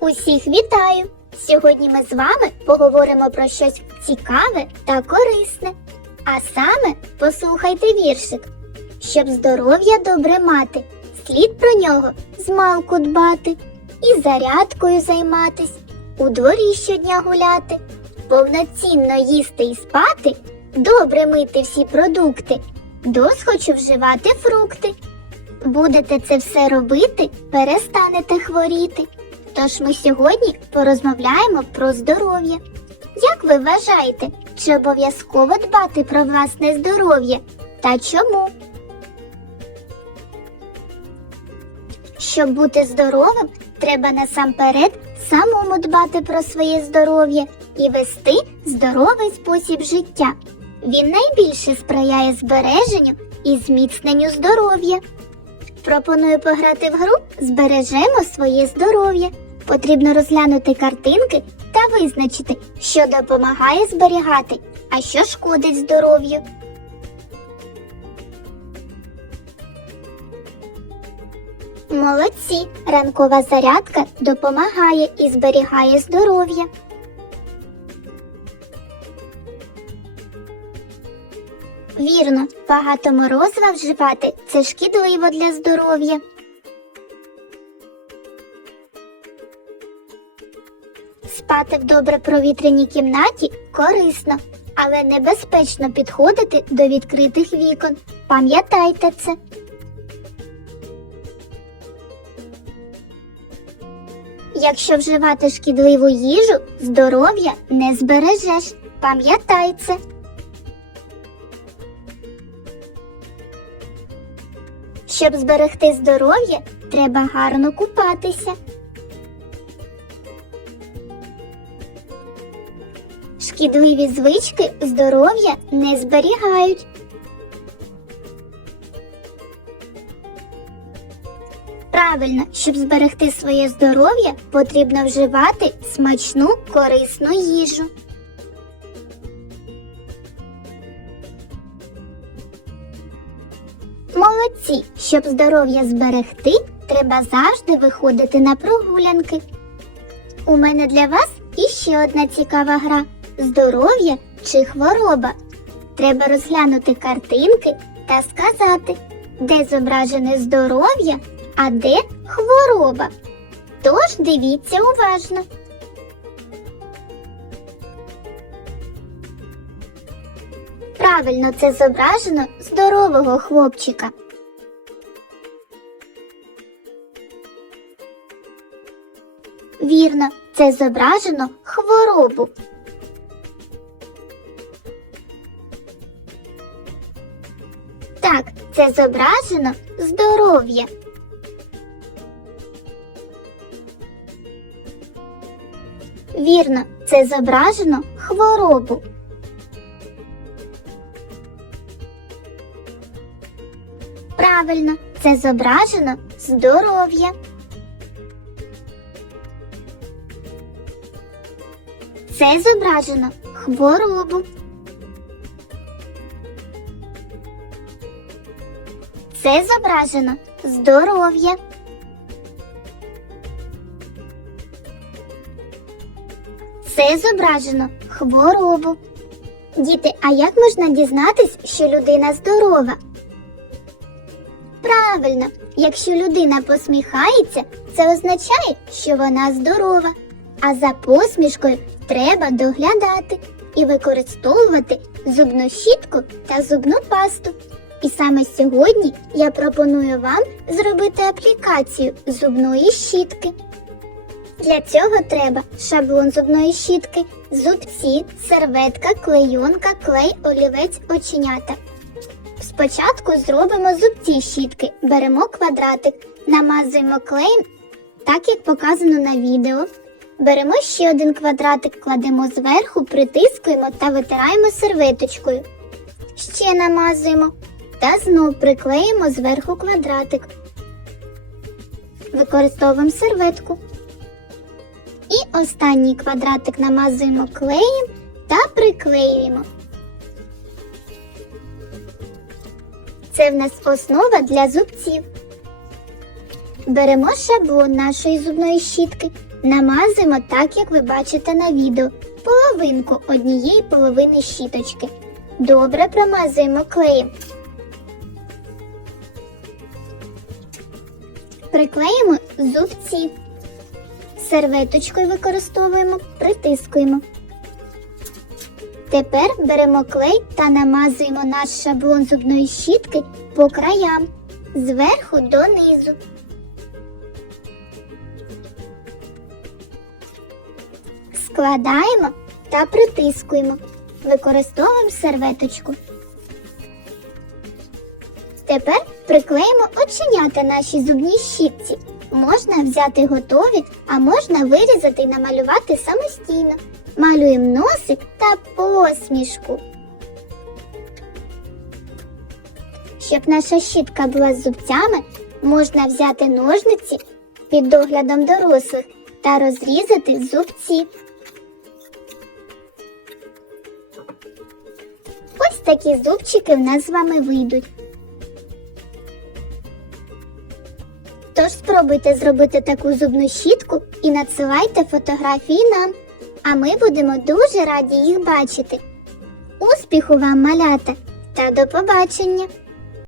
Усіх вітаю! Сьогодні ми з вами поговоримо про щось цікаве та корисне. А саме послухайте віршик. Щоб здоров'я добре мати, слід про нього змалку дбати, і зарядкою займатись, у дворі щодня гуляти, повноцінно їсти і спати, добре мити всі продукти, досхочу вживати фрукти. Будете це все робити, перестанете хворіти. Тож ми сьогодні порозмовляємо про здоров'я. Як ви вважаєте, чи обов'язково дбати про власне здоров'я? Та чому? Щоб бути здоровим, треба насамперед самому дбати про своє здоров'я і вести здоровий спосіб життя. Він найбільше сприяє збереженню і зміцненню здоров'я. Пропоную пограти в гру Збережемо своє здоров'я. Потрібно розглянути картинки та визначити, що допомагає зберігати, а що шкодить здоров'ю. Молодці! Ранкова зарядка допомагає і зберігає здоров'я. Вірно, багато морозива вживати це шкідливо для здоров'я. Спати в добре провітряній кімнаті корисно, але небезпечно підходити до відкритих вікон. Пам'ятайте це. Якщо вживати шкідливу їжу, здоров'я не збережеш. Пам'ятай це. Щоб зберегти здоров'я, треба гарно купатися. Шкідливі звички здоров'я не зберігають. Правильно, щоб зберегти своє здоров'я, потрібно вживати смачну корисну їжу. Молодці, щоб здоров'я зберегти, треба завжди виходити на прогулянки. У мене для вас іще одна цікава гра здоров'я чи хвороба. Треба розглянути картинки та сказати, де зображене здоров'я, а де хвороба. Тож дивіться уважно. Правильно це зображено здорового хлопчика. Вірно, це зображено хворобу. Так, це зображено здоров'я. Вірно, це зображено хворобу. Правильно, це зображено здоров'я. Це зображено хворобу. Це зображено здоров'я. Це зображено хворобу. Діти, а як можна дізнатись, що людина здорова? Правильно, якщо людина посміхається, це означає, що вона здорова. А за посмішкою треба доглядати і використовувати зубну щітку та зубну пасту. І саме сьогодні я пропоную вам зробити аплікацію зубної щітки. Для цього треба шаблон зубної щітки, зубці, серветка, клейонка, клей, олівець, оченята. Спочатку зробимо зубці щітки, беремо квадратик, намазуємо клеєм, так як показано на відео. Беремо ще один квадратик, кладемо зверху, притискуємо та витираємо серветочкою. Ще намазуємо та знов приклеїмо зверху квадратик. Використовуємо серветку. І останній квадратик намазуємо клеєм та приклеюємо. Це в нас основа для зубців. Беремо шаблон нашої зубної щітки, Намазуємо так, як ви бачите на відео, половинку однієї половини щіточки. Добре промазуємо клеєм. Приклеїмо зубці. Серветочкою використовуємо, притискуємо. Тепер беремо клей та намазуємо наш шаблон зубної щітки по краям, зверху донизу. Складаємо та притискуємо. Використовуємо серветочку. Тепер приклеїмо оченята нашій зубній щітці. Можна взяти готові, а можна вирізати і намалювати самостійно. Малюємо носик та посмішку. Щоб наша щітка була з зубцями, можна взяти ножниці під доглядом дорослих та розрізати зубці. Ось такі зубчики в нас з вами вийдуть. Тож спробуйте зробити таку зубну щітку і надсилайте фотографії нам, а ми будемо дуже раді їх бачити. Успіху вам, малята, та до побачення!